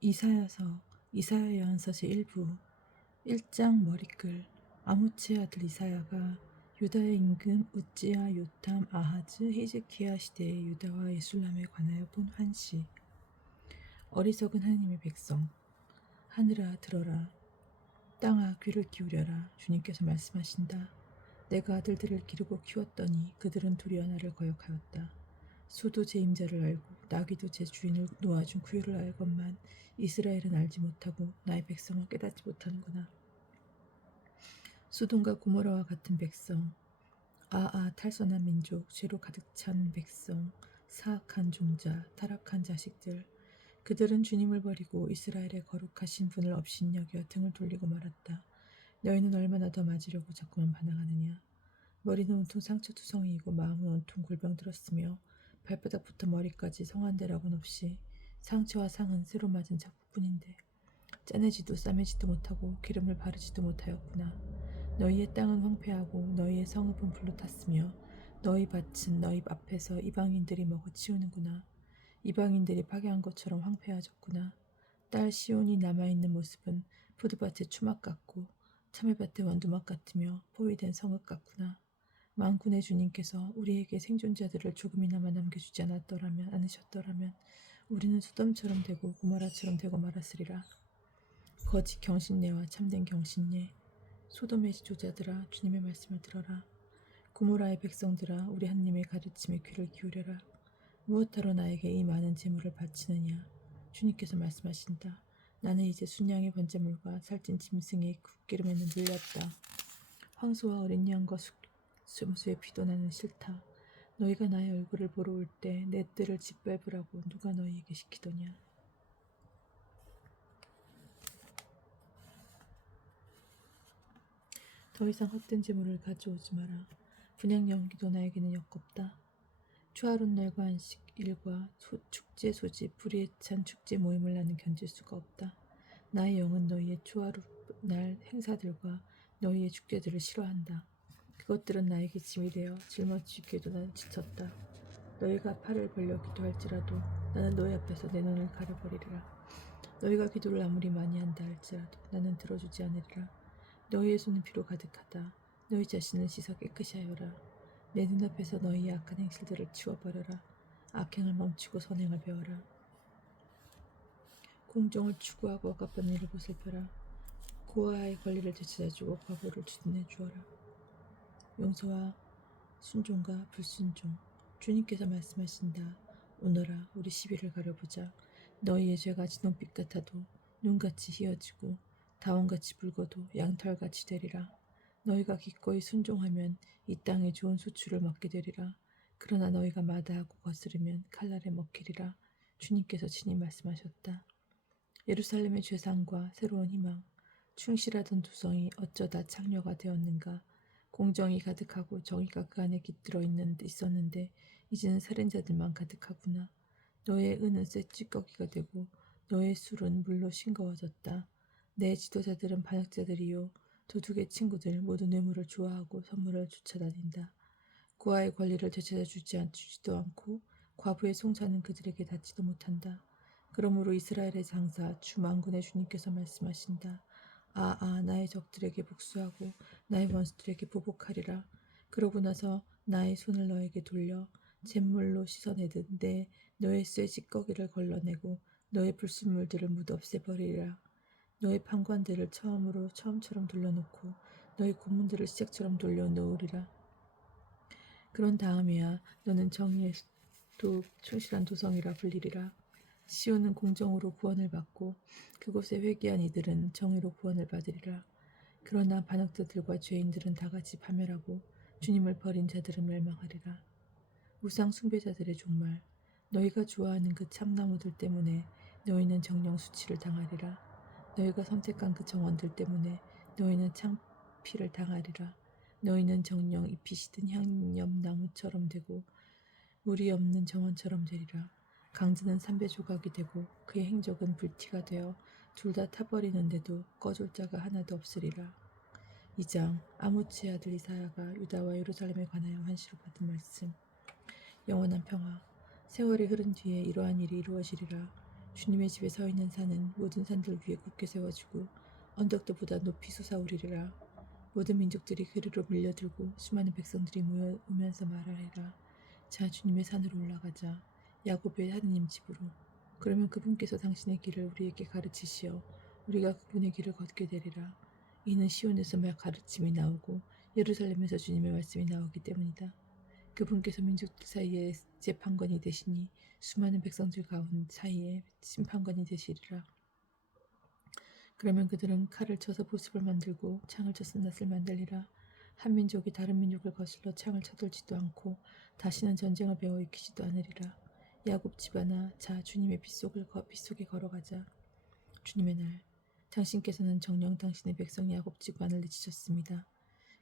이사야 예언서 제1부 1장 머리글. 아모츠의 아들 이사야가 유다의 임금 우찌야, 요탐, 아하즈, 히즈키야 시대의 유다와 예루살렘에 관하여 본 환시. 어리석은 하나님의 백성, 하늘아 들어라, 땅아 귀를 기울여라. 주님께서 말씀하신다. 내가 아들들을 기르고 키웠더니 그들은 두려워 나를 거역하였다. 소도 제 임자를 알고 나귀도 제 주인을 놓아준 구유를 알건만 이스라엘은 알지 못하고 나의 백성을 깨닫지 못하는구나. 소돔과 고모라와 같은 백성, 탈선한 민족, 죄로 가득 찬 백성, 사악한 종자, 타락한 자식들, 그들은 주님을 버리고 이스라엘의 거룩하신 분을 업신여겨 등을 돌리고 말았다. 너희는 얼마나 더 맞으려고 자꾸만 반항하느냐. 머리는 온통 상처투성이이고 마음은 온통 골병 들었으며 발바닥부터 머리까지 성한데라고는 없이 상처와 상은 새로 맞은 자국뿐인데 짜내지도 싸매지도 못하고 기름을 바르지도 못하였구나. 너희의 땅은 황폐하고 너희의 성읍은 불로 탔으며 너희 밭은 너희 앞에서 이방인들이 먹어치우는구나. 이방인들이 파괴한 것처럼 황폐해졌구나. 딸 시온이 남아있는 모습은 포도밭의 추막 같고 참외밭의 원두막 같으며 포위된 성읍 같구나. 만군의 주님께서 우리에게 생존자들을 조금이나마 남겨주지 않으셨더라면 우리는 소돔처럼 되고 고모라처럼 되고 말았으리라. 거짓 경신례와 참된 경신례. 소돔의 지도자들아, 주님의 말씀을 들어라. 고모라의 백성들아, 우리 하나님의 가르침에 귀를 기울여라. 무엇하러 나에게 이 많은 재물을 바치느냐. 주님께서 말씀하신다. 나는 이제 순양의 번제물과 살찐 짐승의 국기름에는 눌렸다. 황소와 어린 양과 순수의 피도 나는 싫다. 너희가 나의 얼굴을 보러 올 때 내 뜰을 짓밟으라고 누가 너희에게 시키더냐. 더 이상 헛된 재물을 가져오지 마라. 분향 연기도 나에게는 역겹다. 추하룬 날과 안식 일과 축제 소집, 불의에 찬 축제 모임을 나는 견딜 수가 없다. 나의 영은 너희의 추하룻 날 행사들과 너희의 축제들을 싫어한다. 그것들은 나에게 짐이 되어 짊어지기에도 나는 지쳤다. 너희가 팔을 벌려 기도할지라도 나는 너희 앞에서 내 눈을 가려버리리라. 너희가 기도를 아무리 많이 한다 할지라도 나는 들어주지 않으리라. 너희의 손은 피로 가득하다. 너희 자신을 씻어 깨끗이 하여라. 내 눈앞에서 너희의 악한 행실들을 치워버려라. 악행을 멈추고 선행을 배워라. 공정을 추구하고 가쁜 일을 보살펴라. 고아의 권리를 되찾아주고 과부를 주둔해 주어라. 용서와 순종과 불순종. 주님께서 말씀하신다. 오너라, 우리 시비를 가려보자. 너희의 죄가 진홍빛 같아도 눈같이 희어지고 다원같이 붉어도 양털같이 되리라. 너희가 기꺼이 순종하면 이 땅에 좋은 수출을 먹게 되리라. 그러나 너희가 마다하고 거스르면 칼날에 먹히리라. 주님께서 친히 말씀하셨다. 예루살렘의 죄상과 새로운 희망. 충실하던 두성이 어쩌다 창녀가 되었는가. 공정이 가득하고 정의가 그 안에 깃들어 있었는데 이제는 살인자들만 가득하구나. 너의 은은 쇠찌꺼기가 되고 너의 술은 물로 싱거워졌다. 내 지도자들은 반역자들이요, 도둑의 친구들 모두 뇌물을 좋아하고 선물을 쫓아다닌다. 고아의 권리를 되찾아주지도 않고 과부의 송사는 그들에게 닿지도 못한다. 그러므로 이스라엘의 장사 주 만군의 주님께서 말씀하신다. 나의 적들에게 복수하고 나의 원수들에게 보복하리라. 그러고 나서 나의 손을 너에게 돌려 잿물로 씻어내듯 너의 쇠 찌꺼기를 걸러내고 너의 불순물들을 모두 없애버리리라. 너의 판관들을 처음처럼 돌려놓고 너의 고문들을 시작처럼 돌려놓으리라. 그런 다음에야 너는 정의의 충실한 도성이라 불리리라. 시온은 공정으로 구원을 받고 그곳에 회개한 이들은 정의로 구원을 받으리라. 그러나 반역자들과 죄인들은 다같이 파멸하고 주님을 버린 자들은 멸망하리라. 우상 숭배자들의 종말. 너희가 좋아하는 그 참나무들 때문에 너희는 정령 수치를 당하리라. 너희가 선택한 그 정원들 때문에 너희는 창피를 당하리라. 너희는 정령 잎이 시든 향염나무처럼 되고 물이 없는 정원처럼 되리라. 강진은 삼배 조각이 되고 그의 행적은 불티가 되어 둘 다 타버리는데도 꺼줄 자가 하나도 없으리라. 2장. 아모츠의 아들 이사야가 유다와 예루살렘에 관하여 한시로 받은 말씀. 영원한 평화. 세월이 흐른 뒤에 이러한 일이 이루어지리라. 주님의 집에 서 있는 산은 모든 산들 위에 굳게 세워지고 언덕들보다 높이 솟아오르리라. 모든 민족들이 그리로 밀려들고 수많은 백성들이 모여오면서 말하리라. 자, 주님의 산으로 올라가자. 야곱의 하느님 집으로. 그러면 그분께서 당신의 길을 우리에게 가르치시어 우리가 그분의 길을 걷게 되리라. 이는 시온에서 막 가르침이 나오고 예루살렘에서 주님의 말씀이 나오기 때문이다. 그분께서 민족들 사이에 재판관이 되시니 수많은 백성들 가운데 사이에 심판관이 되시리라. 그러면 그들은 칼을 쳐서 보습을 만들고 창을 쳐서 낫을 만들리라. 한 민족이 다른 민족을 거슬러 창을 쳐들지도 않고 다시는 전쟁을 배워 익히지도 않으리라. 야곱 집안아, 자, 주님의 빛속에 걸어가자. 주님의 날, 당신께서는 정녕 당신의 백성 야곱 집안을 내치셨습니다.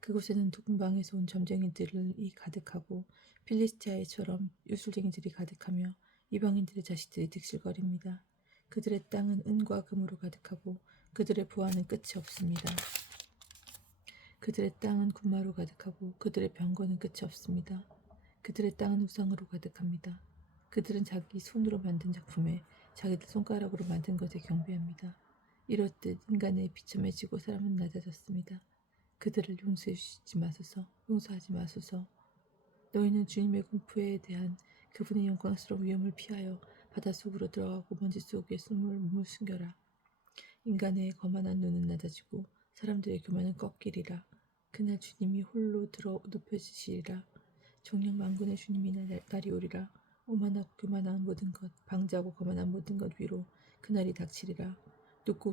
그곳에는 동방에서 온 점쟁이들이 가득하고 필리스티아에처럼 유술쟁이들이 가득하며 이방인들의 자식들이 득실거립니다. 그들의 땅은 은과 금으로 가득하고 그들의 부하는 끝이 없습니다. 그들의 땅은 군마로 가득하고 그들의 병거는 끝이 없습니다. 그들의 땅은 우상으로 가득합니다. 그들은 자기 손으로 만든 작품에 자기들 손가락으로 만든 것에 경배합니다. 이렇듯 인간의 비참해지고 사람은 낮아졌습니다. 그들을 용서하지 마소서. 너희는 주님의 공포에 대한 그분의 영광스러운 위엄을 피하여 바닷속으로 들어가고 먼지 속에 몸을 숨겨라. 인간의 거만한 눈은 낮아지고 사람들의 교만은 꺾이리라. 그날 주님이 홀로 들어 높여지시리라. 정녕 만군의 주님이 날이 오리라. 오만하고 교만한 모든 것, 방자하고 거만한 모든 것 위로 그날이 닥치리라. 높고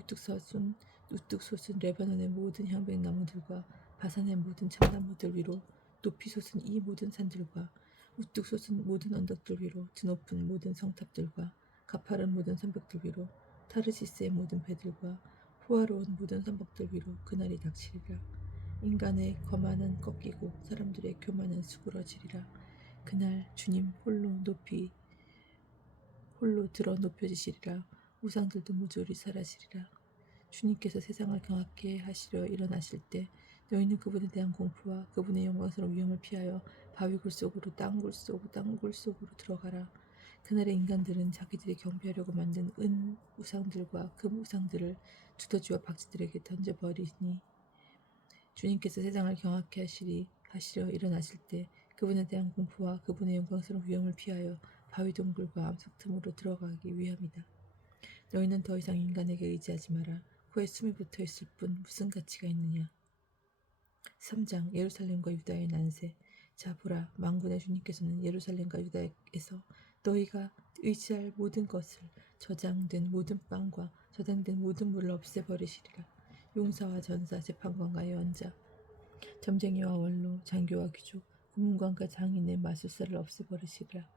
우뚝 솟은 레바논의 모든 향백나무들과 바산의 모든 참나무들 위로 높이 솟은 이 모든 산들과 우뚝 솟은 모든 언덕들 위로 드높은 모든 성탑들과 가파른 모든 산벽들 위로 타르시스의 모든 배들과 호화로운 모든 선박들 위로 그날이 닥치리라. 인간의 거만은 꺾이고 사람들의 교만은 수그러지리라. 그날 주님 홀로 들어 높여지시리라. 우상들도 모조리 사라지리라. 주님께서 세상을 경악케 하시려 일어나실 때 너희는 그분에 대한 공포와 그분의 영광스러운 위엄을 피하여 바위굴 속으로 땅굴 속으로 들어가라. 그날의 인간들은 자기들이 경배하려고 만든 은 우상들과 금 우상들을 두더지와 박쥐들에게 던져버리니 주님께서 세상을 경악케 하시려 일어나실 때 그분에 대한 공포와 그분의 영광스러운 위엄을 피하여 바위 동굴과 암석 틈으로 들어가기 위함이다. 너희는 더 이상 인간에게 의지하지 마라. 코에 숨이 붙어있을 뿐 무슨 가치가 있느냐. 3장 예루살렘과 유다의 난세. 자, 보라, 만군의 주님께서는 예루살렘과 유다에서 너희가 의지할 모든 것을 저장된 모든 빵과 저장된 모든 물을 없애버리시리라. 용사와 전사, 재판관과 예언자, 점쟁이와 원로, 장교와 귀족, 고문관과 장인의 마술사를 없애버리시리라.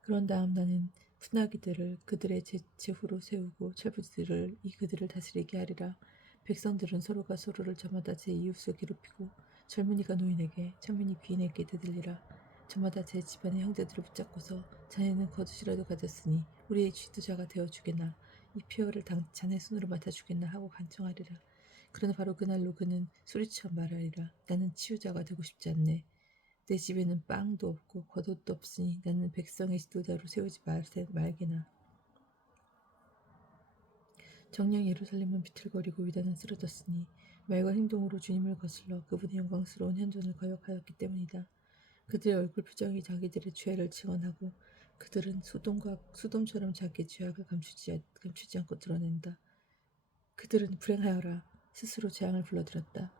그런 다음 나는 분하기들을 그들의 제후로 세우고 철부지들을 그들을 다스리게 하리라. 백성들은 서로가 서로를 저마다 제 이웃을 괴롭히고 젊은이가 노인에게 청년이 귀인에게 대들리라. 저마다 제 집안의 형제들을 붙잡고서 자네는 거두시라도 가졌으니 우리의 지도자가 되어주겠나. 이 폐허를 자네 손으로 맡아주겠나 하고 간청하리라. 그러나 바로 그날로 그는 소리쳐 말하리라. 나는 치유자가 되고 싶지 않네. 내 집에는 빵도 없고 겉옷도 없으니 나는 백성의 지도자로 세우지 말게나. 정녕 예루살렘은 비틀거리고 유다는 쓰러졌으니 말과 행동으로 주님을 거슬러 그분의 영광스러운 현존을 거역하였기 때문이다. 그들의 얼굴 표정이 자기들의 죄를 증언하고 그들은 소돔처럼 자기의 죄악을 감추지 않고 드러낸다. 그들은 불행하여라. 스스로 재앙을 불러들였다.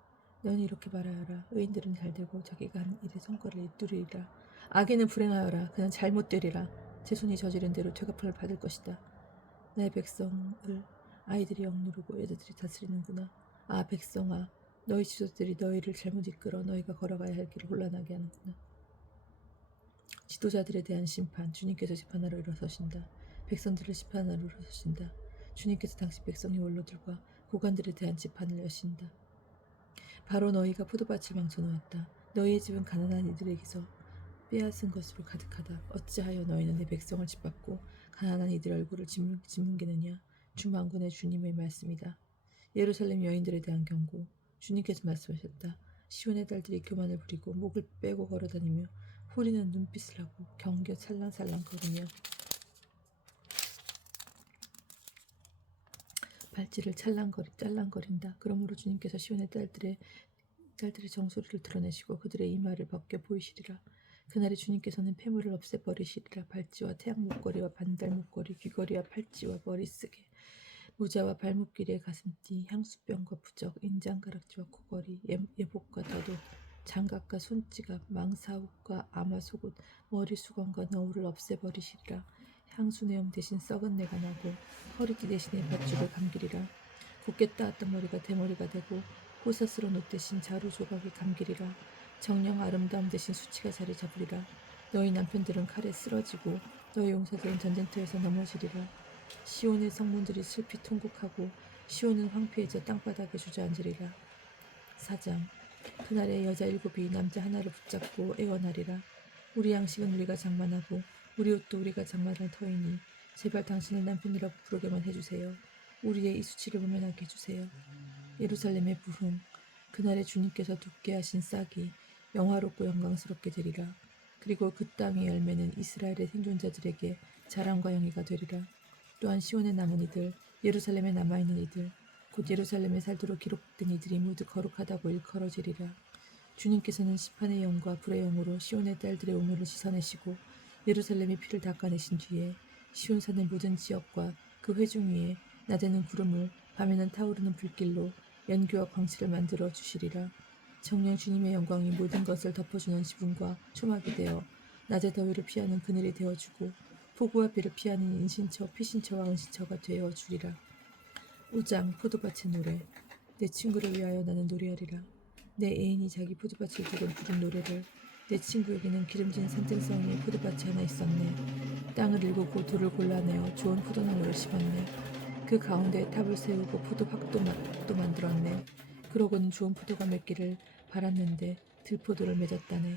너는 이렇게 말하여라. 의인들은 잘되고 자기가 한 일의 성과를 이루리라. 악인은 불행하여라. 그는 잘못되리라. 제 손이 저지른 대로 퇴가품을 받을 것이다. 나의 백성을 아이들이 억누르고 여자들이 다스리는구나. 아, 백성아, 너희 지도들이 너희를 잘못 이끌어 너희가 걸어가야 할 길을 혼란하게 하는구나. 지도자들에 대한 심판, 주님께서 심판하러 일어서신다. 백성들을 심판하러 일어서신다. 주님께서 당신 백성의 원로들과 고관들에 대한 재판을 여신다. 바로 너희가 포도밭을 망쳐놓았다. 너희의 집은 가난한 이들에게서 빼앗은 것으로 가득하다. 어찌하여 너희는 내 백성을 짓밟고 가난한 이들의 얼굴을 짓뭉개느냐. 주만군의 주님의 말씀이다. 예루살렘 여인들에 대한 경고. 주님께서 말씀하셨다. 시온의 딸들이 교만을 부리고 목을 빼고 걸어다니며 후리는 눈빛을 하고 경겨 살랑살랑 걸으며 발찌를 짤랑거린다. 그러므로 주님께서 시온의 딸들의 정소리를 드러내시고 그들의 이마를 벗겨 보이시리라. 그날에 주님께서는 폐물을 없애버리시리라. 발찌와 태양 목걸이와 반달 목걸이, 귀걸이와 팔찌와 머리쓰개, 모자와 발목길의 가슴띠, 향수병과 부적, 인장가락지와 코걸이, 예복과 덧옷, 장갑과 손지갑, 망사옷과 아마속옷, 머리수건과 너울을 없애버리시리라. 향수내음 대신 썩은 내가 나고 허리띠 대신에 밧줄을 감기리라. 곱게 따았던 머리가 대머리가 되고 호사스러운 옷 대신 자루 조각이 감기리라. 정령 아름다움 대신 수치가 자리 잡으리라. 너희 남편들은 칼에 쓰러지고 너희 용사들은 전쟁터에서 넘어지리라. 시온의 성문들이 슬피 통곡하고 시온은 황폐해져 땅바닥에 주저앉으리라. 4장. 그날에 여자 7이 남자 하나를 붙잡고 애원하리라. 우리 양식은 우리가 장만하고 우리 옷도 우리가 장만할 터이니 제발 당신을 남편이라고 부르게만 해주세요. 우리의 이 수치를 모면하게 해주세요. 예루살렘의 부흥. 그날에 주님께서 두께 하신 싹이 영화롭고 영광스럽게 되리라. 그리고 그 땅의 열매는 이스라엘의 생존자들에게 자랑과 영예가 되리라. 또한 시온에 남은 이들, 예루살렘에 남아있는 이들, 곧 예루살렘에 살도록 기록된 이들이 모두 거룩하다고 일컬어지리라. 주님께서는 심판의 영과 불의 영으로 시온의 딸들의 오물을 씻어내시고 예루살렘의 피를 닦아내신 뒤에 시온산의 모든 지역과 그 회중 위에 낮에는 구름을 밤에는 타오르는 불길로 연기와 광채를 만들어 주시리라. 정녕 주님의 영광이 모든 것을 덮어주는 지붕과 초막이 되어 낮의 더위를 피하는 그늘이 되어주고 폭우와 비를 피하는 인신처, 피신처와 은신처가 되어주리라. 5장. 포도밭의 노래. 내 친구를 위하여 나는 노래하리라. 내 애인이 자기 포도밭을 두고 부른 노래를. 내 친구에게는 기름진 산등성이의 포도밭이 하나 있었네. 땅을 일구고 돌을 골라내어 좋은 포도나무를 심었네. 그 가운데 탑을 세우고 포도 확도 만들었네. 그러고는 좋은 포도가 맺기를 바랐는데 들포도를 맺었다네.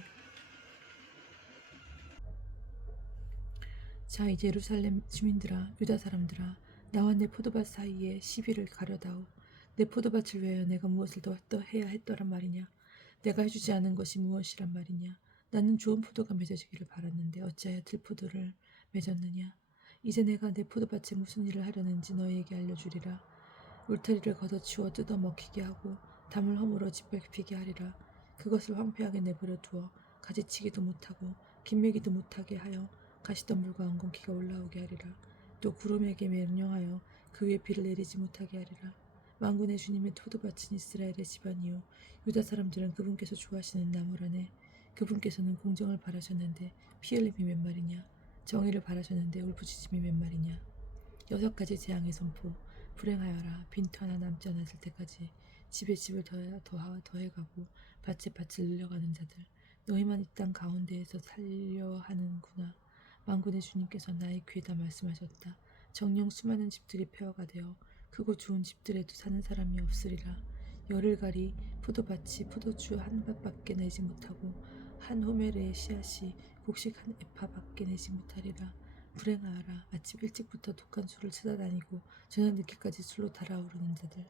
자, 이제 예루살렘 주민들아, 유다 사람들아, 나와 내 포도밭 사이에 시비를 가려다오. 내 포도밭을 위하여 내가 무엇을 더 해야 했더란 말이냐? 내가 해주지 않은 것이 무엇이란 말이냐? 나는 좋은 포도가 맺어지기를 바랐는데 어찌하여 들포도를 맺었느냐? 이제 내가 내 포도밭에 무슨 일을 하려는지 너희에게 알려주리라. 울타리를 걷어치워 뜯어 먹히게 하고 담을 허물어 짓밟히게 하리라. 그것을 황폐하게 내버려 두어 가지치기도 못하고 김매기도 못하게 하여 가시덤불과 엉겅퀴가 올라오게 하리라. 또 구름에게 명령하여 그 위에 비를 내리지 못하게 하리라. 만군의 주님의 포도밭은 이스라엘의 집안이요 유다 사람들은 그분께서 좋아하시는 나무라네. 그분께서는 공정을 바라셨는데 피 흘림이 몇 말이냐? 정의를 바라셨는데 울부짖음이 몇 말이냐? 6가지 재앙의 선포. 불행하여라. 빈터 하나 남지 않았을 때까지 집에 집을 더해가고 밭에 밭을 늘려가는 자들. 너희만 이 땅 가운데에서 살려 하는구나. 만군의 주님께서 나의 귀에다 말씀하셨다. 정녕 수많은 집들이 폐허가 되어 크고 좋은 집들에도 사는 사람이 없으리라. 열흘 가리 포도밭이 포도주 한 밭밖에 내지 못하고 한 호멜의 씨앗이 곡식 한 에파밖에 내지 못하리라. 불행하여라. 아침 일찍부터 독한 술을 찾아다니고 저녁 늦게까지 술로 달아오르는 자들.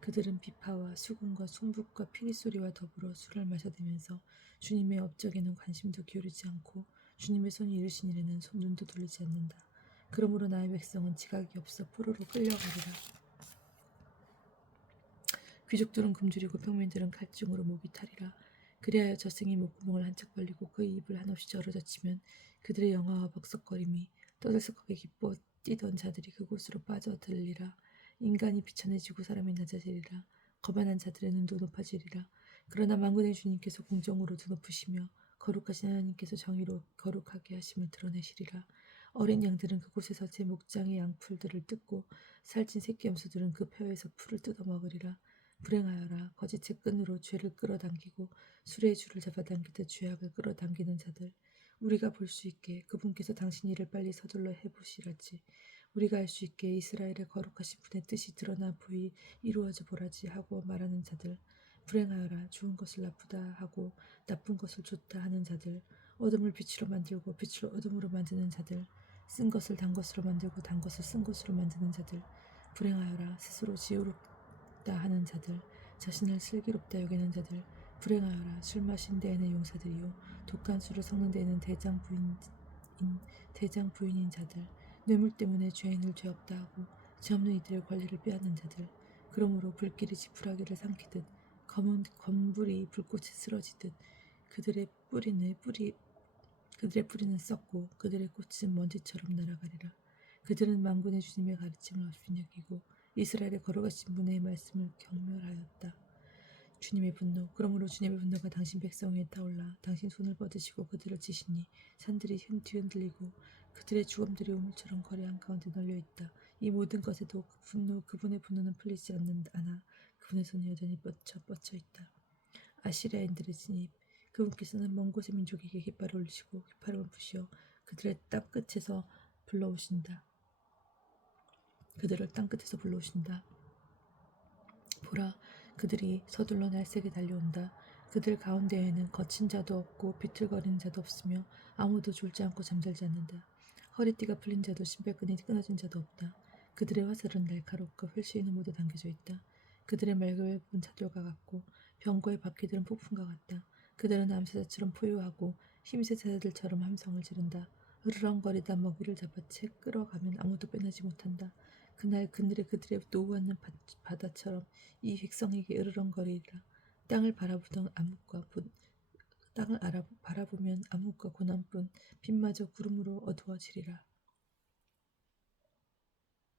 그들은 비파와 수금과 숨붓과 피리소리와 더불어 술을 마셔대면서 주님의 업적에는 관심도 기울이지 않고 주님의 손이 이르신 일에는 눈도 돌리지 않는다. 그러므로 나의 백성은 지각이 없어 포로로 끌려가리라. 귀족들은 굶주리고 평민들은 칼증으로 목이 타리라. 그리하여 저승이 목구멍을 한짝 벌리고 그 입을 한없이 절어젖히면 그들의 영화와 벅석거림이 떠들썩하게 기뻐 뛰던 자들이 그곳으로 빠져들리라. 인간이 비천해지고 사람이 낮아지리라. 거만한 자들의 눈도 높아지리라. 그러나 만군의 주님께서 공정으로 두 높으시며 거룩하신 하나님께서 정의로 거룩하게 하심을 드러내시리라. 어린 양들은 그곳에서 제 목장의 양풀들을 뜯고 살찐 새끼 염소들은 그 뼈에서 풀을 뜯어 먹으리라. 불행하여라. 거짓의 끈으로 죄를 끌어당기고 술의 줄을 잡아당기듯 죄악을 끌어당기는 자들. 우리가 볼 수 있게 그분께서 당신 일을 빨리 서둘러 해보시라지. 우리가 알 수 있게 이스라엘의 거룩하신 분의 뜻이 드러나 보이 이루어져 보라지 하고 말하는 자들. 불행하여라. 좋은 것을 나쁘다 하고 나쁜 것을 좋다 하는 자들. 어둠을 빛으로 만들고 빛을 어둠으로 만드는 자들. 쓴 것을 단 것으로 만들고 단 것을 쓴 것으로 만드는 자들. 불행하여라. 스스로 지혜롭다 하는 자들. 자신을 슬기롭다 여기는 자들. 불행하여라. 술 마신 데에는 용사들이요 독한 술을 섞는 데에는 대장 부인인 자들. 뇌물 때문에 죄인을 죄 없다 하고 죄 없는 이들의 권리를 빼앗는 자들. 그러므로 불길이 지푸라기를 삼키듯 검은 검불이 불꽃에 쓰러지듯 그들의 뿌리는 썩고 그들의 꽃은 먼지처럼 날아가리라. 그들은 만군의 주님의 가르침을 없이 여기고 이스라엘에 걸어가신 분의 말씀을 경멸하였다. 주님의 분노. 그러므로 주님의 분노가 당신 백성 위에 타올라 당신 손을 뻗으시고 그들을 치시니 산들이 뒤흔들리고 그들의 주검들이 우물처럼 거리 한가운데 널려있다. 이 모든 것에도 그분의 분노는 풀리지 않아 그분의 손이 여전히 뻗쳐 있다. 아시리아인들의 진입. 그분께서는 먼 곳의 민족에게 깃발을 올리시고 깃발을 부시어 그들을 땅 끝에서 불러오신다. 보라, 그들이 서둘러 날쌔게 달려온다. 그들 가운데에는 거친 자도 없고 비틀거리는 자도 없으며 아무도 졸지 않고 잠들지 않는다. 허리띠가 풀린 자도 신발끈이 끊어진 자도 없다. 그들의 화살은 날카롭고 혈시에는 모두 담겨져 있다. 그들의 맑은 차돌과 같고 병거의 바퀴들은 폭풍과 같다. 그들은 암사자처럼 포효하고 힘센 자들처럼 함성을 지른다. 으르렁거리다 먹이를 잡아 채 끌어가면 아무도 빼내지 못한다. 그날 그들의 노후하는 바다처럼 이 백성에게 으르렁거리리라. 땅을 바라보면 암흑과 고난뿐 빛마저 구름으로 어두워지리라.